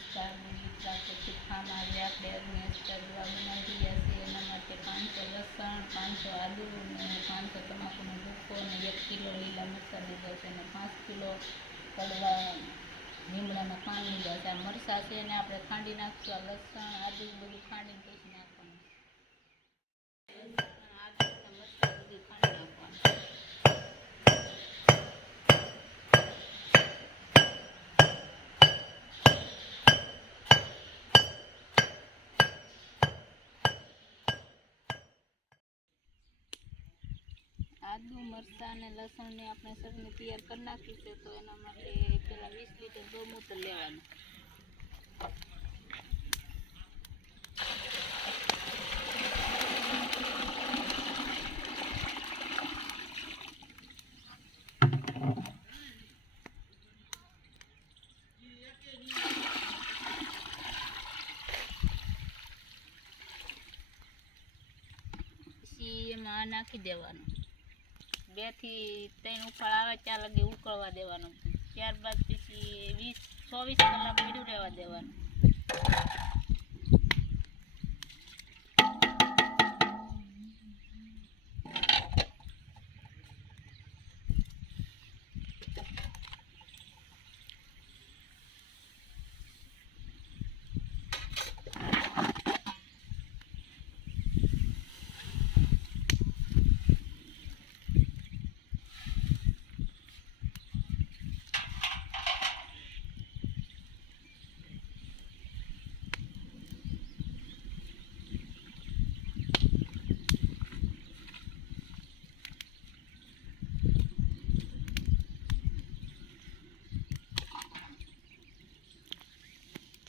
નમસ્કાર વિવિધ પ્રાકૃતિક ખાનામાં આપણે અગ્નેશ કરવા બનાવી રહ્યા છીએ. એના માટે 500 લસણ, 500 આદુ અને 500 તમાકુનો ભૂકો અને 1 કિલો લીલા મરચાં લીધા છે અને 5 કિલો કડવા લીમડાના પાન લીધા છે. આ મરચાં છે એને આપણે ખાંડી નાખશું. આ લસણ આદુ બધું ખાંડીને પછી નાખવાનું. આદુ મરચાં અને લસણની આપણે ચટણી તૈયાર કરી નાખી છે. તો એના માટે પહેલાં 20 લીટર ગૌમૂત્ર લેવાનું. પછી એમાં નાખી દેવાનું. 2 થી 3 ઉફાળ આવે ત્યાં લગી ઉકળવા દેવાનું. ત્યારબાદ પછી 24 કલાક પીડું રહેવા દેવાનું.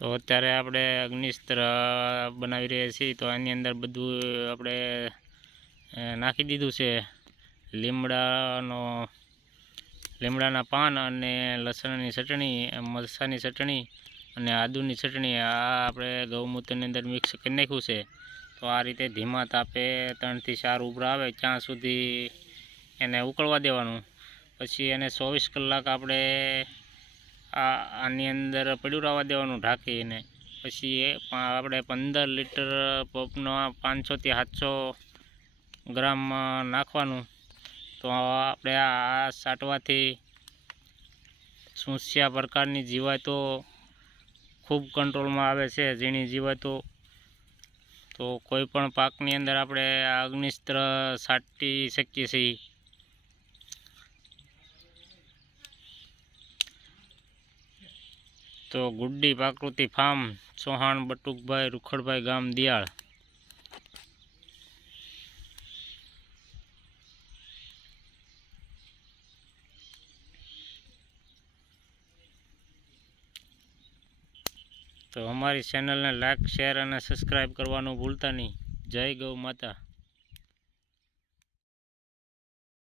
તો અત્યારે આપણે અગ્નિસ્ત્ર બનાવી રહ્યા છીએ. તો આની અંદર બધું આપણે નાખી દીધું છે. લીમડાના પાન અને લસણની ચટણી, મરચાંની ચટણી અને આદુની ચટણી આ આપણે ગૌમૂત્રની અંદર મિક્સ કરી નાખ્યું છે. તો આ રીતે ધીમા તાપે 3 થી 4 ઉભરા આવે ત્યાં સુધી એને ઉકળવા દેવાનું. પછી એને 24 કલાક આપણે આની અંદર પડ્યું રહેવા દેવાનું ઢાંકીને. પછી આપણે 15 લીટર પપનો 500 થી 700 ગ્રામ નાખવાનું. તો આપણે આ સાટવાથી સૂંસ્યા પ્રકારની જીવાતો ખૂબ કંટ્રોલમાં આવે છે, ઝીણી જીવાતો. તો કોઈ પણ પાકની અંદર આપણે આ અગ્નિસ્ત્ર છાંટી શકીએ છીએ. તો ગુડ્ડી પ્રાકૃતિક ફાર્મ, ચૌહાણ બટુકભાઈ, રૂખડભાઈ, ગામ દિયાળ. તો અમારી ચેનલને લાઈક, શેર અને સબસ્ક્રાઈબ કરવાનું ભૂલતા નહીં. જય ગૌ માતા.